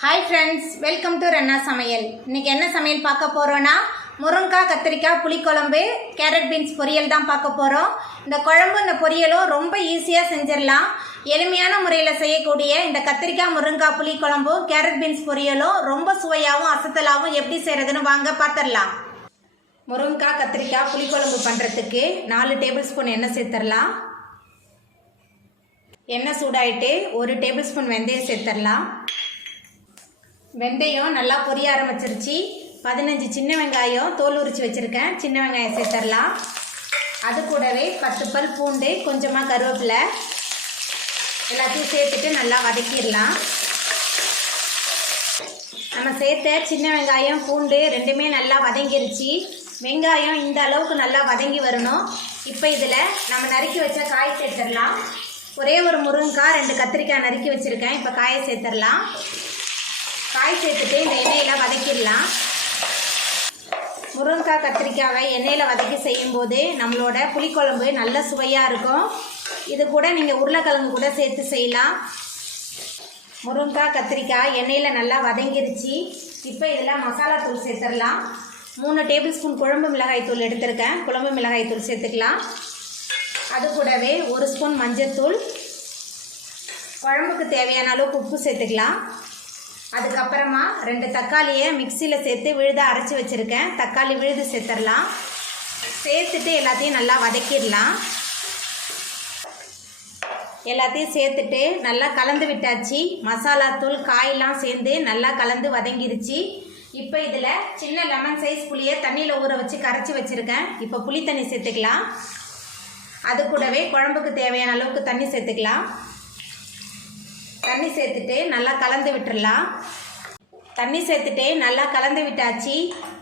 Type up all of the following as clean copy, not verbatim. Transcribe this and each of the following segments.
Hi friends welcome to Ranna Samayal इनके என்ன சமையல் பார்க்க போறோம்னா முருங்காய் கத்திரிக்காய் புளிக்குழம்பு கேரட் பீன்ஸ் பொரியல் தான் பார்க்க போறோம். இந்த குழம்பு இந்த பொரியலும் ரொம்ப ஈஸியா செஞ்சிரலாம். எளிமையான முறையில் செய்யக்கூடிய இந்த கத்திரிக்காய் முருங்காய் புளிக்குழம்பு கேரட் பீன்ஸ் பொரியலும் ரொம்ப சுவையாகவும் அசத்தலாகவும் எப்படி செய்யறதுன்னு வாங்க பார்த்துடலாம். முருங்காய் கத்திரிக்காய் புளிக்குழம்பு பண்ணுறதுக்கு 4 டேபிள் ஸ்பூன் எண்ணெய் சேர்த்துடலாம். எண்ணெய் சூடாயிட்டு 1 டேபிள் ஸ்பூன் வெந்தயம் சேர்த்துடலாம். வெந்தயம் நல்லா பொரிய ஆரம்பிச்சிருச்சு. 15 சின்ன வெங்காயம் தோல் உரிச்சு வச்சுருக்கேன். சின்ன வெங்காயம் சேர்த்துடலாம். அது கூடவே 10 பல் பூண்டு, கொஞ்சமாக கருவேப்பிலை எல்லாத்தையும் சேர்த்துட்டு நல்லா வதக்கிடலாம். நம்ம சேர்த்த சின்ன வெங்காயம் பூண்டு ரெண்டுமே நல்லா வதங்கிருச்சு. வெங்காயம் இந்த அளவுக்கு நல்லா வதங்கி வரணும். இப்போ இதில் நம்ம நறுக்கி வச்ச காய் சேர்த்துடலாம். ஒரே ஒரு முருங்கைக்காய் 2 கத்திரிக்காய் நறுக்கி வச்சுருக்கேன். இப்போ காயை சேர்த்துடலாம். காய் சேர்த்துட்டு இந்த எண்ணெயில் வதக்கிடலாம். முருங்கைக்காய் கத்திரிக்காவை எண்ணெயில் வதக்கி செய்யும்போது நம்மளோட புளிக்குழம்பு நல்ல சுவையாக இருக்கும். இது கூட நீங்கள் உருளைக்கிழங்கு கூட சேர்த்து செய்யலாம். முருங்கைக்காய் கத்திரிக்காய் எண்ணெயில் நல்லா வதங்கிருச்சு. இப்போ இதில் மசாலா தூள் சேர்த்துடலாம். 3 டேபிள் ஸ்பூன் குழம்பு மிளகாய் தூள் எடுத்திருக்கேன். குழம்பு மிளகாய் தூள் சேர்த்துக்கலாம். அது கூடவே 1 ஸ்பூன் மஞ்சள்தூள், குழம்புக்கு தேவையான அளவுக்கு உப்பு சேர்த்துக்கலாம். அதுக்கப்புறமா 2 தக்காளியை மிக்சியில் சேர்த்து விழுத அரைச்சி வச்சுருக்கேன். தக்காளி விழுது சேர்த்துடலாம். சேர்த்துட்டு எல்லாத்தையும் நல்லா வதக்கிடலாம். எல்லாத்தையும் சேர்த்துட்டு நல்லா கலந்து விட்டாச்சு. மசாலா தூள் காயெல்லாம் சேர்ந்து நல்லா கலந்து வதங்கிருச்சு. இப்போ இதில் சின்ன லெமன் சைஸ் புளியை தண்ணியில் ஊற வச்சு கரைச்சி வச்சுருக்கேன். இப்போ புளி தண்ணி சேர்த்துக்கலாம். அது கூடவே குழம்புக்கு தேவையான அளவுக்கு தண்ணி சேர்த்துக்கலாம். தண்ணி சேர்த்துட்டு நல்லா கலந்து விட்டுடலாம். தண்ணி சேர்த்துட்டு நல்லா கலந்து விட்டாச்சு.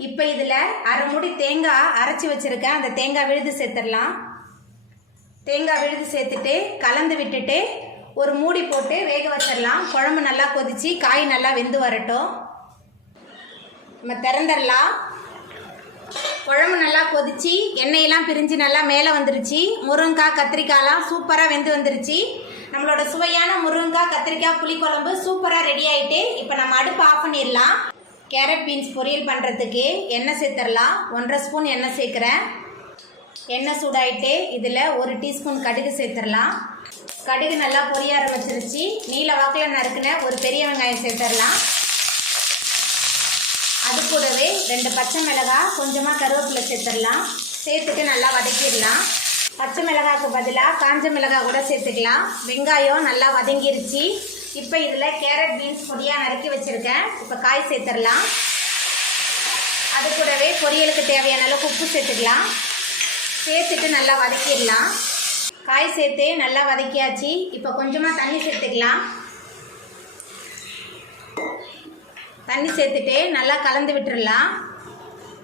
இப்போ இதில் அரை மூடி தேங்காய் அரைச்சி வச்சுருக்கேன். அந்த தேங்காய் விழுது சேர்த்துடலாம். தேங்காய் விழுது சேர்த்துட்டு கலந்து விட்டுட்டு ஒரு மூடி போட்டு வேக வச்சிடலாம். குழம்பு நல்லா கொதிச்சு காய் நல்லா வெந்து வரட்டும். நம்ம திறந்துடலாம். குழம்பு நல்லா கொதிச்சு எண்ணெயெல்லாம் பிரிஞ்சு நல்லா மேலே வந்துருச்சு. முருங்கைக்காய் கத்திரிக்காயெலாம் சூப்பராக வெந்து வந்துருச்சு. நம்மளோட சுவையான முருங்கைக்காய் கத்திரிக்காய் புளிக்குழம்பு சூப்பராக ரெடி ஆகிட்டு இப்போ நம்ம அடுப்பு ஆஃப் பண்ணிடலாம். கேரட் பீன்ஸ் பொரியல் பண்ணுறதுக்கு எண்ணெய் சேர்த்துடலாம். 1.5 ஸ்பூன் எண்ணெய் சேர்க்குறேன். எண்ணெய் சூடாயிட்டு இதில் 1 டீஸ்பூன் கடுகு சேர்த்துடலாம். கடுகு நல்லா பொரிய ஆரம்பிச்சிருச்சு. நீல வாக்கில் நறுக்குன ஒரு பெரிய வெங்காயம் சேர்த்துடலாம். அது கூடவே 2 பச்சை மிளகாய், கொஞ்சமாக கருவேப்பிலை சேர்த்துடலாம். சேர்த்துட்டு நல்லா வதக்கிடலாம். பச்சை மிளகாய்க்கு பதிலாக காஞ்ச மிளகாய் கூட சேர்த்துக்கலாம். வெங்காயம் நல்லா வதங்கிருச்சு. இப்போ இதில் கேரட் பீன்ஸ் பொடியாக நறுக்கி வச்சுருக்கேன். இப்போ காய் சேர்த்துடலாம். அது கூடவே பொரியலுக்கு தேவையான அளவுக்கு உப்பு சேர்த்துக்கலாம். சேர்த்துட்டு நல்லா வதக்கிடலாம். காய் சேர்த்து நல்லா வதக்கியாச்சு. இப்போ கொஞ்சமாக தண்ணி சேர்த்துக்கலாம். தண்ணி சேர்த்துட்டு நல்லா கலந்து விட்டுடலாம்.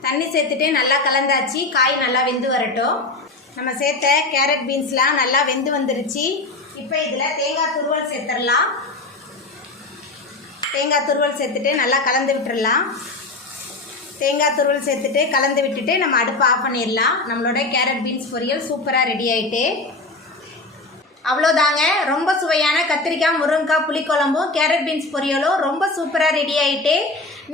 தண்ணி சேர்த்துட்டு நல்லா கலந்தாச்சு. காய் நல்லா வெந்து வரட்டும். நம்ம சேர்த்த கேரட் பீன்ஸ்லாம் நல்லா வெந்து வந்துருச்சு. இப்போ இதில் தேங்காய் துருவல் சேர்த்துடலாம். தேங்காய் துருவல் சேர்த்துட்டு நல்லா கலந்து விட்டுடலாம். தேங்காய் துருவல் சேர்த்துட்டு கலந்து விட்டுட்டு நம்ம அடுப்பு ஆஃப் பண்ணிடலாம். நம்மளோட கேரட் பீன்ஸ் பொரியல் சூப்பராக ரெடி ஆகிட்டு அவ்வளோதாங்க. ரொம்ப சுவையான கத்திரிக்காய் முருங்கைக்காய் புளிக்குழம்பும் கேரட் பீன்ஸ் பொரியலும் ரொம்ப சூப்பராக ரெடி ஆகிட்டு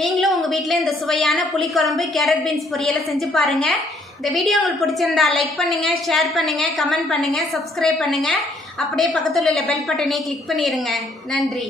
நீங்களும் உங்கள் வீட்டில் இந்த சுவையான புளிக்குழம்பு கேரட் பீன்ஸ் பொரியலை செஞ்சு பாருங்கள். இந்த வீடியோ உங்களுக்கு பிடிச்சிருந்தா லைக் பண்ணுங்கள், ஷேர் பண்ணுங்கள், கமெண்ட் பண்ணுங்கள், சப்ஸ்கிரைப் பண்ணுங்கள். அப்படியே பக்கத்தில் உள்ள பெல் பட்டனை கிளிக் பண்ணிடுங்க. நன்றி.